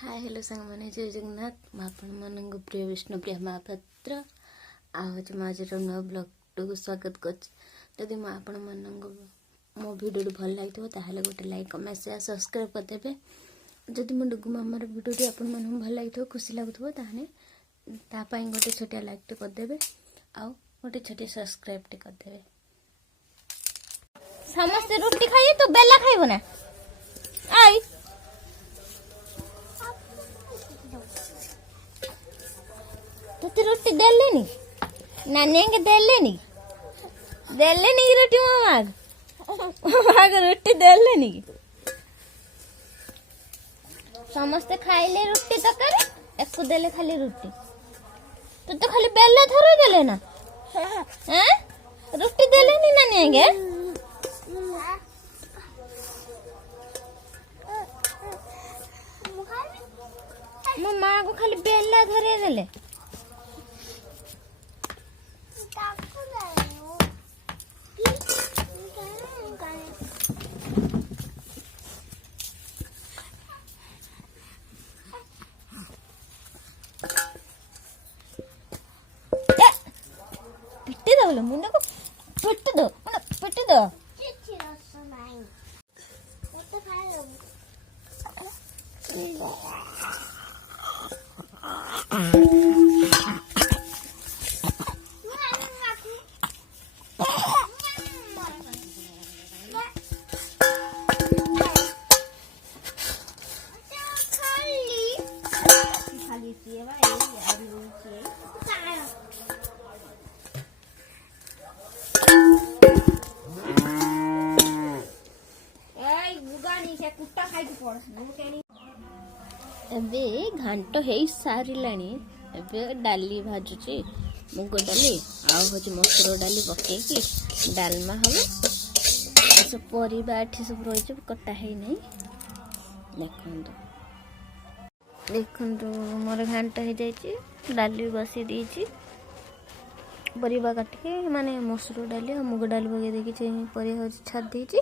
Hi hello सांग मैंने जय जगन्नाथ आपण मन प्रिय विष्णुप्रिया महापात्र आज आज नुआ ब्लॉग को स्वागत करी आपण मन मो भिडियो भल लगे ताहले गोटे लाइक कमेंट शेयर सब्सक्राइब करदेवे जदि मो डुगु मामार भिडियो आपण मन भल लगे खुशी लगुव तापाई गोटे छोटिया लाइक टे करदेवे आउ गोटे छोटिया सब्सक्राइब टे करदेवे। समस्त रोटी खाइए तो बेला खाइबो ना आई तो रोटी देलेनी नानी के देलेनी की रोटी मामा को रोटी देलेनी समस्त खाइले रोटी तो करे एको देले खाली रोटी तो खाली बेला थरो देले ना हैं रोटी देलेनी नानी के मो माँ को खाली बेला धरे देले पिट्टी दो बोले मुंडे को पिट्टी दो एबे घांट हो साराणी एबे डाली भाजुची मुग डाली आउ मसूर डाली पकईकि डालमा हम सब परिबा सब रही कटा है नहीं देखु मोर घांट हो जाए डाली बसी देती परिबा काटिके माने मसूर डाली और मुग डाली पकई देखी पर छाड़ देती